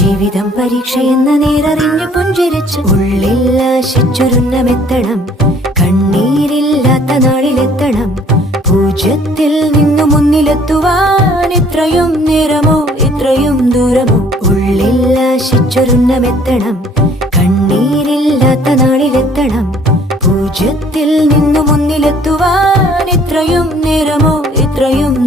ജീവിതം പരീക്ഷയെന്ന നേരറിഞ്ഞു പുഞ്ചിരിച്ച് ഉള്ളിൽ ആശിച്ചൊരുന്നമെത്തണം. കണ്ണീരില്ലാത്ത നാളിലെത്തണം. പൂജ്യത്തിൽ നിന്നു മുന്നിലെത്തുവാൻ ഇത്രയും നേരമോ ഇത്രയും ദൂരമോ? ഉള്ളിൽ ആശിച്ചൊരുന്നമെത്തണം. കണ്ണീരില്ലാത്ത നാളിലെത്തണം. പൂജ്യത്തിൽ നിന്നു മുന്നിലെത്തുവാൻ ഇത്രയും നേരമോ ഇത്രയും